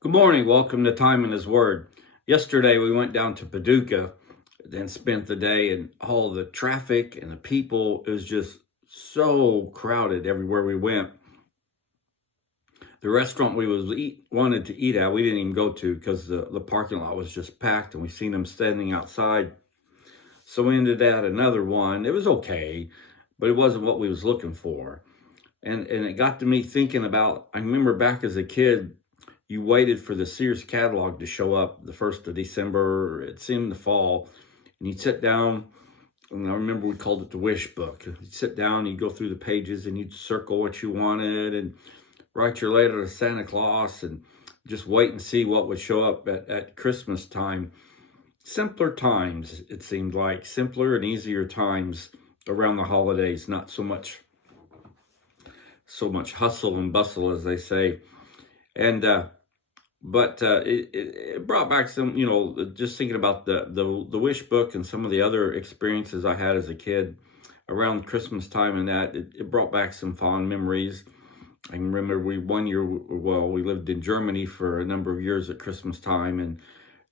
Good morning. Welcome to Time in His Word. Yesterday we went down to Paducah and spent the day, and all the traffic and the people, it was just so crowded everywhere we went. The restaurant we wanted to eat at, we didn't even go to because the parking lot was just packed, and we seen them standing outside. So we ended at another one. It was okay, but it wasn't what we was looking for. And it got to me thinking about, I remember back as a kid, you waited for the Sears catalog to show up the 1st of December. It seemed to fall. And you'd sit down, and I remember we called it the wish book. You'd sit down, you'd go through the pages, and you'd circle what you wanted and write your letter to Santa Claus and just wait and see what would show up at Christmas time. Simpler times, it seemed like. Simpler and easier times around the holidays. Not so much hustle and bustle, as they say. And but it brought back some, just thinking about the wish book and some of the other experiences I had as a kid around Christmas time, and that it brought back some fond memories. I can remember we lived in Germany for a number of years at Christmas time, and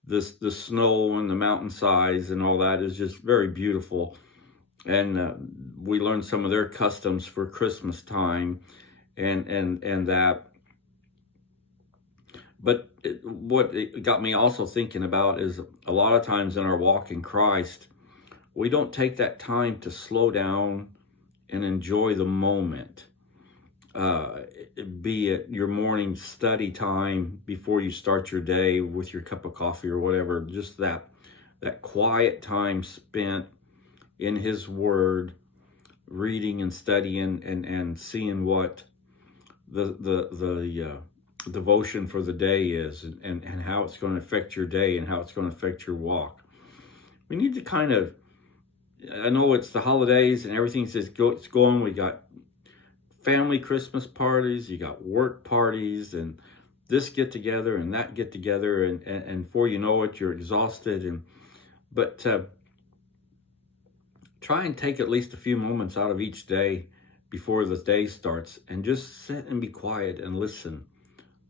the snow and the mountainsides and all that is just very beautiful. And we learned some of their customs for Christmas time, and that. But what it got me also thinking about is a lot of times in our walk in Christ, we don't take that time to slow down and enjoy the moment. Be it your morning study time before you start your day with your cup of coffee or whatever, just that quiet time spent in His Word, reading and studying and seeing what the devotion for the day is, and how it's going to affect your day and how it's going to affect your walk. We need to kind of, I know it's the holidays and everything says it's going. We got family Christmas parties, you got work parties, and this get together and that get together, and before you know it, you're exhausted. But try and take at least a few moments out of each day before the day starts and just sit and be quiet and listen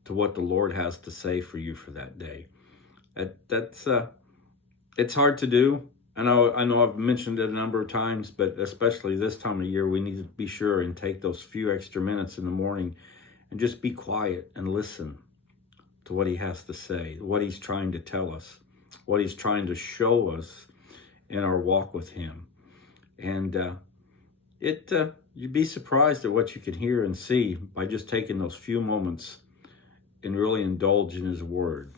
to what the Lord has to say for you for that day. That's it's hard to do. I know I've mentioned it a number of times, but especially this time of year, we need to be sure and take those few extra minutes in the morning and just be quiet and listen to what He has to say, what He's trying to tell us, what He's trying to show us in our walk with Him. And you'd be surprised at what you can hear and see by just taking those few moments and really indulge in His Word.